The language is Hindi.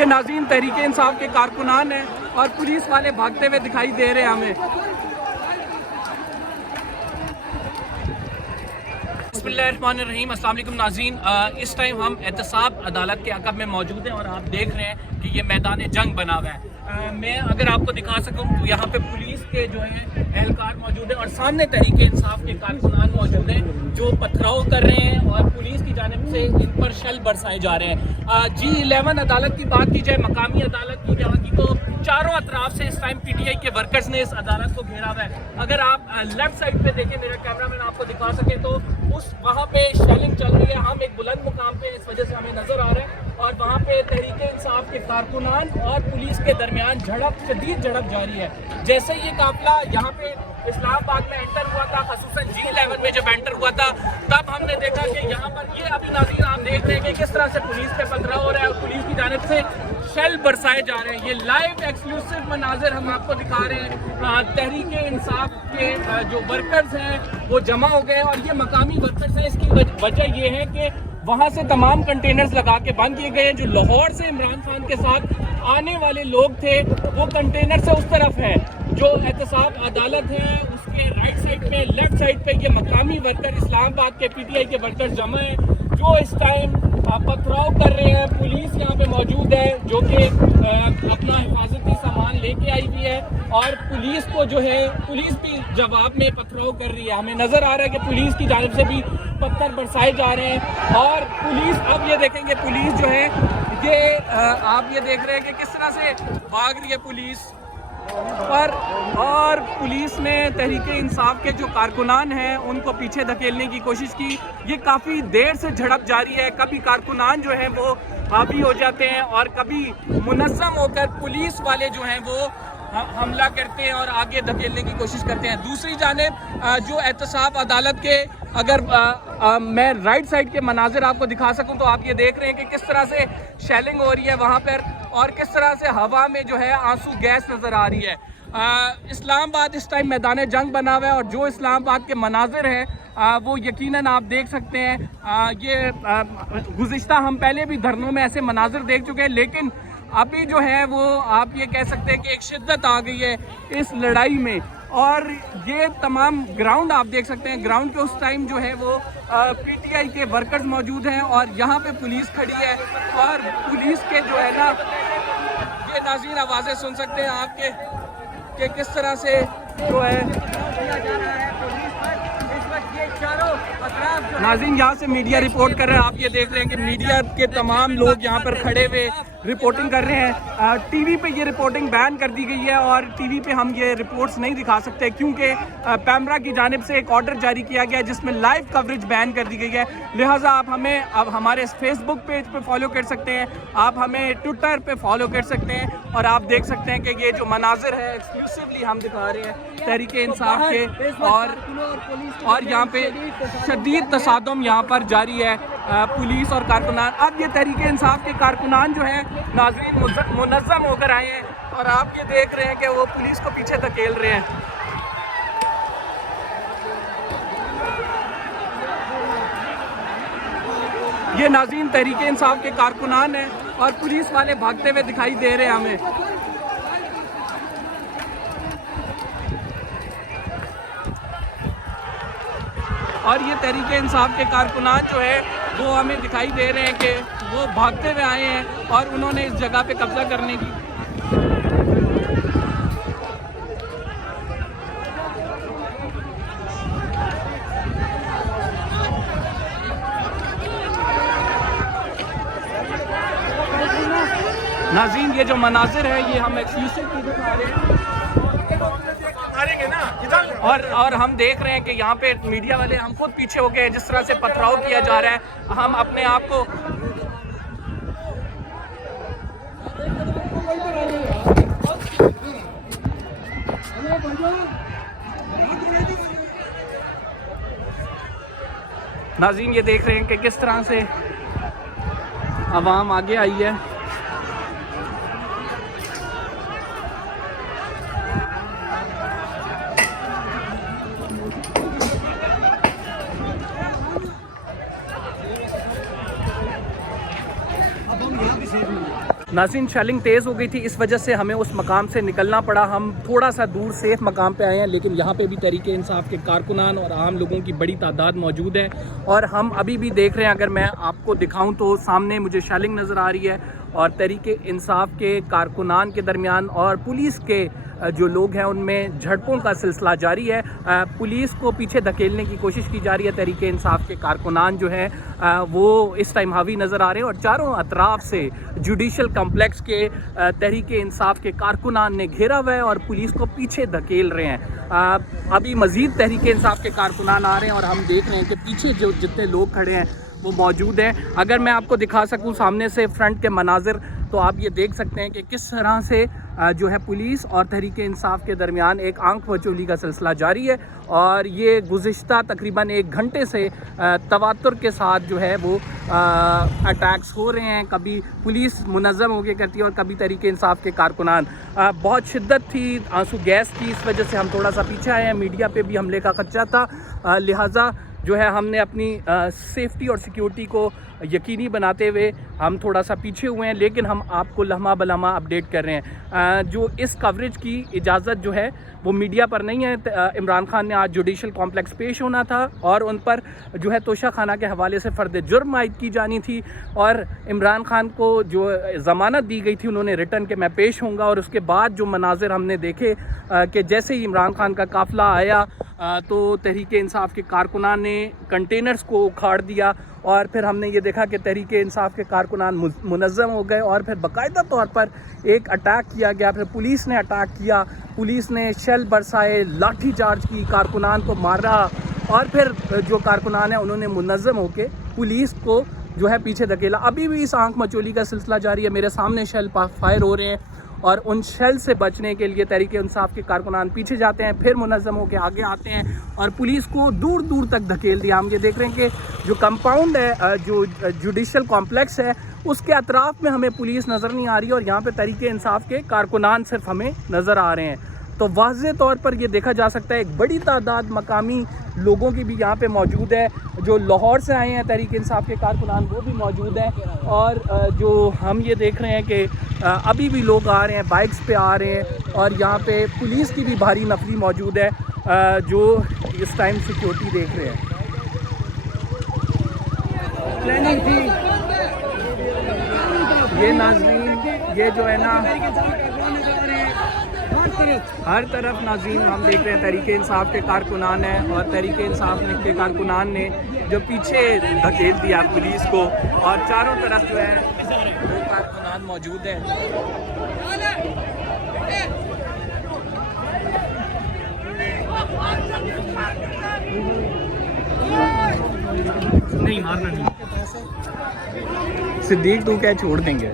ये नाज़रीन तहरीके इंसाफ के कारकुनान हैं और पुलिस वाले भागते हुए दिखाई दे रहे हैं हमें। बिस्मिल्लाहिर्रहमानिर्रहीम, अस्सलाम वालेकुम नाज़रीन। इस टाइम हम एहतसाब अदालत के अक़ब में मौजूद हैं और आप देख रहे हैं कि ये मैदान जंग बना हुआ है। मैं अगर आपको दिखा सकूं तो यहाँ पे पुलिस के जो है एहलकार मौजूद हैं और सामने तहरीके इंसाफ के कारकुनान मौजूद हैं जो पथराव कर रहे हैं और पुलिस की जानिब से इन पर शल बरसाए जा रहे हैं। G11 अदालत की बात की जाए, मकामी अदालत की जहाँ की, तो चारों अतराफ से इस टाइम PTI के वर्कर्स ने इस अदालत को घेरा हुआ है। अगर आप लेफ्ट साइड पे देखें, मेरा कैमरामैन आपको दिखा सके तो उस वहाँ पे शेलिंग चल रही है। हम एक बुलंद मुकाम पे इस वजह से हमें नजर आ रहा है और वहाँ पे तहरीके इंसाफ के कारकुनान और पुलिस के दरमियान शदीद झड़प जारी है। जैसे ये काफिला यहाँ पे इस्लामाबाद में एंटर हुआ था, ख़ुसूसन G11 में जब एंटर हुआ था, तब हमने देखा कि यहाँ पर ये अभी नाज़रीन आप देख रहे हैं कि किस तरह से पुलिस पे पथराव हो रहा है और पुलिस की जानिब से शेल बरसाए जा रहे हैं। ये लाइव एक्सक्लूसिव मनाजिर हम आपको दिखा रहे हैं। तहरीके इंसाफ के जो वर्कर्स हैं वो जमा हो गए और ये मकामी वर्कर्स हैं। इसकी वजह ये है कि वहाँ से तमाम कंटेनर्स लगा के बंद किए गए हैं। जो लाहौर से इमरान खान के साथ आने वाले लोग थे वो कंटेनर से उस तरफ है। जो एहतसाब अदालत है उसके राइट साइड पे, लेफ्ट साइड पे ये मकामी वर्कर इस्लामाबाद के PTI के वर्कर जमा हैं जो इस टाइम पथराव कर रहे हैं। पुलिस यहाँ पे मौजूद है जो कि अपना हिफाजती सामान लेके आई हुई है और पुलिस को जो है पुलिस भी जवाब में पथराव कर रही है। हमें नज़र आ रहा है कि पुलिस की जानिब से भी पत्थर बरसाए जा रहे हैं और पुलिस, अब ये देखेंगे पुलिस जो है ये आप ये देख रहे हैं कि किस तरह से भाग रही है पुलिस पर, और पुलिस ने तहरीके इंसाफ के जो कारकुनान हैं उनको पीछे धकेलने की कोशिश की। ये काफ़ी देर से झड़प जारी है। कभी कारकुनान जो हैं वो हावी हो जाते हैं और कभी मुनज़्ज़म होकर पुलिस वाले जो हैं वो हमला करते हैं और आगे धकेलने की कोशिश करते हैं। दूसरी जानिब जो एहतसाब अदालत के, अगर मैं राइट साइड के मनाजिर आपको दिखा सकूं तो आप ये देख रहे हैं कि किस तरह से शेलिंग हो रही है वहाँ पर और किस तरह से हवा में जो है आंसू गैस नज़र आ रही है। इस्लामाबाद इस टाइम मैदान जंग बना हुआ है और जो इस्लामाबाद के मनाजिर हैं वो यकीनन आप देख सकते हैं। ये गुज़िश्ता हम पहले भी धरनों में ऐसे मनाजिर देख चुके हैं, लेकिन अभी जो है वो आप ये कह सकते हैं कि एक शिद्दत आ गई है इस लड़ाई में। और ये तमाम ग्राउंड आप देख सकते हैं, ग्राउंड के उस टाइम जो है वो PTI के वर्कर्स मौजूद हैं और यहाँ पे पुलिस खड़ी है और पुलिस के जो है ना ये नाज़रीन आवाज़ें सुन सकते हैं आपके कि किस तरह से जो है नाज़रीन यहाँ से मीडिया रिपोर्ट कर रहे हैं। आप ये देख रहे हैं कि मीडिया के तमाम लोग यहाँ पर खड़े हुए रिपोर्टिंग कर रहे हैं। टीवी पे ये रिपोर्टिंग बैन कर दी गई है और टीवी पे हम ये रिपोर्ट्स नहीं दिखा सकते क्योंकि पैमरा की जानिब से एक ऑर्डर जारी किया गया है जिसमें लाइव कवरेज बैन कर दी गई है। लिहाजा आप हमें अब हमारे फेसबुक पेज पे फॉलो कर सकते हैं, आप हमें ट्विटर पे फॉलो कर सकते हैं और आप देख सकते हैं कि ये जो मनाजिर है एक्सक्लूसिवली हम दिखा रहे हैं तहरीके इंसाफ के और यहाँ पे शदीद तसादम यहाँ पर जारी है पुलिस और कारकुनान। अब ये तहरीके इंसाफ के कारकुनान जो है नाज़रीन मुनज़्ज़म होकर आए हैं और आप ये देख रहे हैं कि वो पुलिस को पीछे धकेल रहे हैं। ये नाज़रीन तहरीके इंसाफ के कारकुनान हैं और पुलिस वाले भागते हुए दिखाई दे रहे हैं हमें। और ये तहरीके इंसाफ के कारकुनान जो है वो हमें दिखाई दे रहे हैं कि वो भागते हुए आए हैं और उन्होंने इस जगह पे कब्जा करने की नाज़रीन ये जो मनाजिर है ये हम एक्सक्लूसिव दिखा रहे हैं और हम देख रहे हैं कि यहाँ पे मीडिया वाले हम खुद पीछे हो गए हैं जिस तरह से पथराव किया जा रहा है। हम अपने आप को नाज़रीन ये देख रहे हैं कि किस तरह से आवाम आगे आई है। नाज़रीन शेलिंग तेज़ हो गई थी, इस वजह से हमें उस मकाम से निकलना पड़ा। हम थोड़ा सा दूर सेफ मकाम पे आए हैं, लेकिन यहाँ पे भी तहरीके इंसाफ के कारकुनान और आम लोगों की बड़ी तादाद मौजूद है। और हम अभी भी देख रहे हैं, अगर मैं आपको दिखाऊं तो सामने मुझे शेलिंग नज़र आ रही है और तहरीके इंसाफ के कारकुनान के दरमियान और पुलिस के जो लोग हैं उनमें झड़पों का सिलसिला जारी है। पुलिस को पीछे धकेलने की कोशिश की जा रही है। तहरीके इंसाफ के कारकुनान जो हैं वो इस टाइम हावी नज़र आ रहे हैं और चारों अतराफ से जुडिशल कम्प्लेक्स के तहरीके इंसाफ के कारकुनान ने घेरा हुआ है और पुलिस को पीछे धकेल रहे हैं। अभी मज़ीद तहरीके इंसाफ के कारकुनान आ रहे हैं और हम देख रहे हैं कि पीछे जो जितने लोग खड़े हैं वो मौजूद हैं। अगर मैं आपको दिखा सकूं सामने से फ्रंट के मनाजिर, तो आप ये देख सकते हैं कि किस तरह से जो है पुलिस और तहरीके इंसाफ के दरमियान एक आंख वसूली का सिलसिला जारी है। और ये गुज़िश्ता तकरीबन 1 घंटे से तवातुर के साथ जो है वो अटैक्स हो रहे हैं। कभी पुलिस मुनज़्ज़म होकर करती है और कभी तहरीके इंसाफ के कारकुनान। बहुत शिद्दत थी, आंसू गैस थी, इस वजह से हम थोड़ा सा पीछे आए हैं। मीडिया पे भी हमले का खदशा था, लिहाजा जो है हमने अपनी सेफ्टी और सिक्योरिटी को यकीनी बनाते हुए हम थोड़ा सा पीछे हुए हैं, लेकिन हम आपको लम्हा बलम्हा अपडेट कर रहे हैं। जो इस कवरेज की इजाज़त जो है वो मीडिया पर नहीं है। इमरान खान ने आज जुडिशल कॉम्प्लेक्स पेश होना था और उन पर जो है तोशा खाना के हवाले से फ़र्द जुर्म आयद की जानी थी और इमरान खान को जो ज़मानत दी गई थी उन्होंने रिटर्न के मैं पेश होऊंगा। और उसके बाद जो मनाजिर हमने देखे कि जैसे ही इमरान खान का काफ़िला आया तो तहरीके इंसाफ के कारकुनान ने कंटेनर्स को उखाड़ दिया और फिर हमने ये देखा कि तहरीके इंसाफ के कारकुनान मुनज़्ज़म हो गए और फिर बाकायदा तौर पर एक अटैक किया गया। फिर पुलिस ने अटैक किया, पुलिस ने शेल बरसाए, लाठी चार्ज की, कारकुनान को मारा और फिर जो कारकुनान है उन्होंने मुनज़्ज़म होकर पुलिस को जो है पीछे धकेला। अभी भी इस आंख मचोली का सिलसिला जारी है। मेरे सामने शेल फायर हो रहे हैं और उन शेल से बचने के लिए तहरीके इंसाफ के कारकुनान पीछे जाते हैं, फिर मुनज़्ज़म होकर आगे आते हैं और पुलिस को दूर दूर तक धकेल दिया। हम ये देख रहे हैं कि जो कंपाउंड है, जो जुडिशल कॉम्प्लेक्स है, उसके अतराफ में हमें पुलिस नज़र नहीं आ रही और यहाँ पे तहरीके इंसाफ के कारकुनान सिर्फ हमें नज़र आ रहे हैं। तो वाज़े तौर पर ये देखा जा सकता है एक बड़ी तादाद मकामी लोगों की भी यहाँ पे मौजूद है। जो लाहौर से आए हैं तहरीके इंसाफ के कारकुनान वो भी मौजूद हैं और जो हम ये देख रहे हैं कि अभी भी लोग आ रहे हैं, बाइक्स पे आ रहे हैं और यहाँ पे पुलिस की भी भारी नफरी मौजूद है जो इस टाइम सिक्योरिटी देख रहे हैं। प्लानिंग थी ये नाज़रीन, ये जो है ना हर तरफ नाज़रीन हम देख रहे हैं तहरीके इंसाफ के कारकुनान हैं और तहरीके इंसाफ के कारकुनान ने जो पीछे धकेल दिया पुलिस को और चारों तरफ जो है वो कारकुनान मौजूद हैं। नहीं मारना नहीं, सिद्दीक तू क्या छोड़ देंगे।